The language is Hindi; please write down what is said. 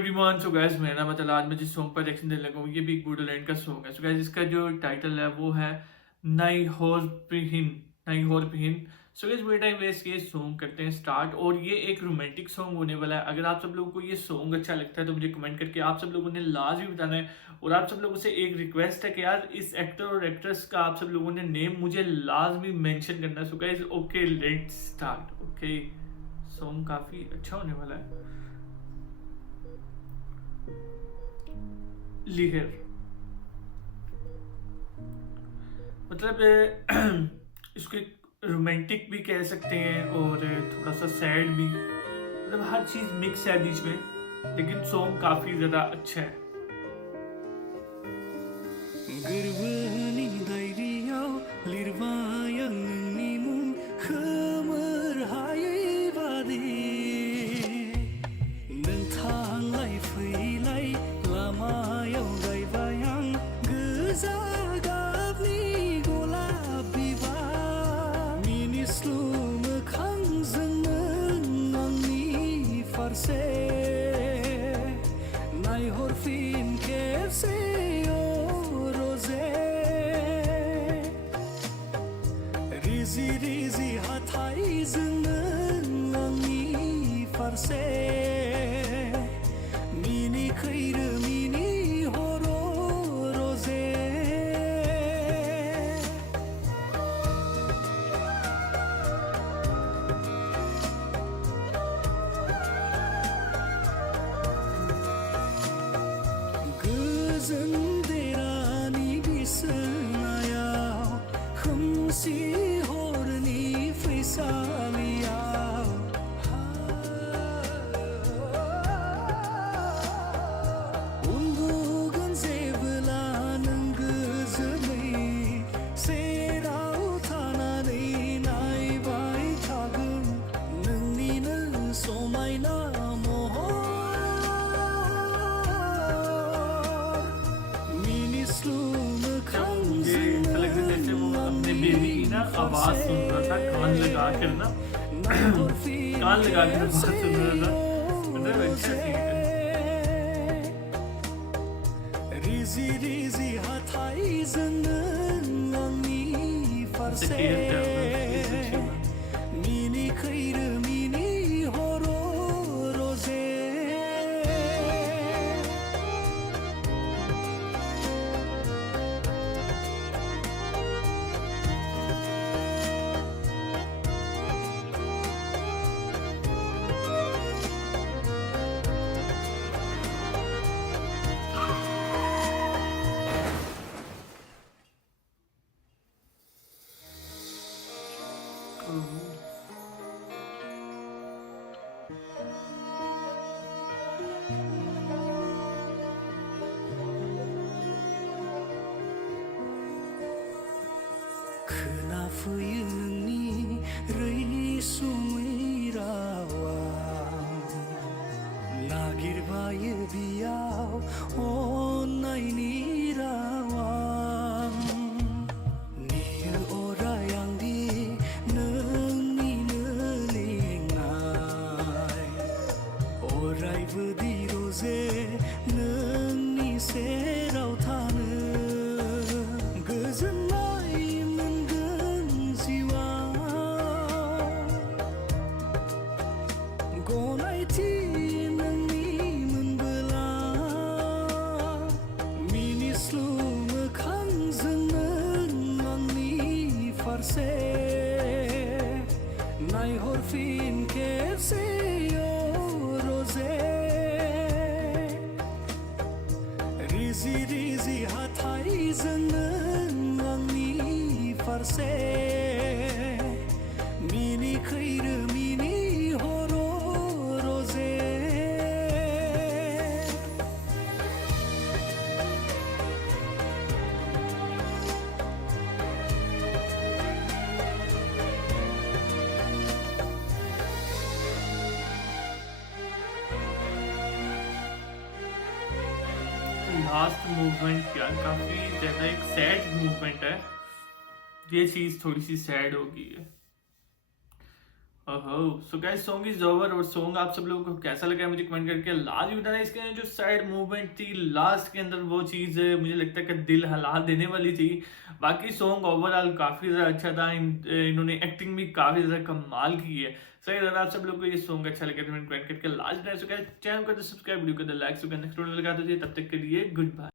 एवरीवन। सो गाइस मेरा नाम है तला। आज मैं जिस सॉन्ग पर रिएक्शन देने लगा हूँ ये भी एक बूडोलैंड का सॉन्ग है। सो गाइस इसका जो टाइटल है वो है नाई होर पिहिन, नाई होर पिहिन। सो गाइस मेरे टाइम वेस्ट ये सॉन्ग करते हैं स्टार्ट। और ये एक रोमांटिक सॉन्ग होने वाला है। अगर आप सब लोगों को ये सॉन्ग अच्छा लगता है तो मुझे कमेंट करके आप सब लोगों ने लाजमी बताना है। और आप सब लोगों से एक रिक्वेस्ट है कि यार इस एक्टर और एक्ट्रेस का आप सब लोगों ने नेम मुझे लाजमी मेंशन करना है। So guys okay let's start. Okay song काफ़ी अच्छा होने वाला है। लिहर मतलब इसको रोमांटिक भी कह सकते हैं और थोड़ा सा सैड भी, मतलब हर चीज मिक्स है बीच में, लेकिन सॉन्ग काफी ज्यादा अच्छा है। गोरबोनि डायरियाव लिरबाय आं नोंनि मुं खोमोर हायै बादि नों थांलाय फैलाय लामायाव गायबाय आं गोजा गाबनि गलाब बिबार मिनिस्लु मोखांजों नों आंनि फारसे नायहरफिन खेबसे रिजि रिजि हाथाइजों नों आंनि फारसे मिनि खैरो मिनि हर रजे गोजोन देरानि बिसोनायाव खोमसि फैसालियाव उन्दुगोन जेबोला नों गोजोनै सेराव थानानै नायबाय थागोन नोंनिनो समायना महर मिनिस्लु आवाज सुन रहा था, कान लगा कर ना कान लगा कर आवाज सुन रहा था, मतलब अच्छा ठीक है। रिजि रिजि हाथाइजों नों आंनि फारसे मिनि खैरो मिनि हर रजे खोनाफैयो नोंनि रैसुमै रावा नागिरबायो बियाव अननायनि रावा नेयो अराय आंदि नोंनिनो लेंनाय अरायबो दिरजे नोंनि सेराव थानो गोजोननाय मोनगोन जिउआव गनायथि नोंनि मोनबोला मिनिस्लु मोखांजों नों आंनि फारसे नायहरफिन खेबसे रजे रिजि रिजि हाथाइजों नों आंनि फारसे मिनि खैरो मिनि हर रजे लास्ट मूवमेंट क्या काफी ज्यादा एक सैड मूवमेंट है, ये चीज थोड़ी सी सैड हो गई है। ओहो so guys song is over. और सॉन्ग आप सब लोगों को कैसा लगा है मुझे कमेंट करके लाजमी बताना। इसके जो साइड मूवमेंट थी लास्ट के अंदर वो चीज़ मुझे लगता है कि दिल हिला देने वाली थी। बाकी सॉन्ग ओवरऑल काफ़ी ज़्यादा अच्छा था। इन्होंने एक्टिंग भी काफ़ी ज़्यादा कमाल की है। सही अगर आप सब लोग को ये सॉन्ग अच्छा लगे तो कमेंट करके लाजमी बताना। सो गाइस चैनल को सब्सक्राइब, वीडियो को लाइक, सो नेक्स्ट वीडियो लगा दीजिए। तब तक के लिए गुड बाय।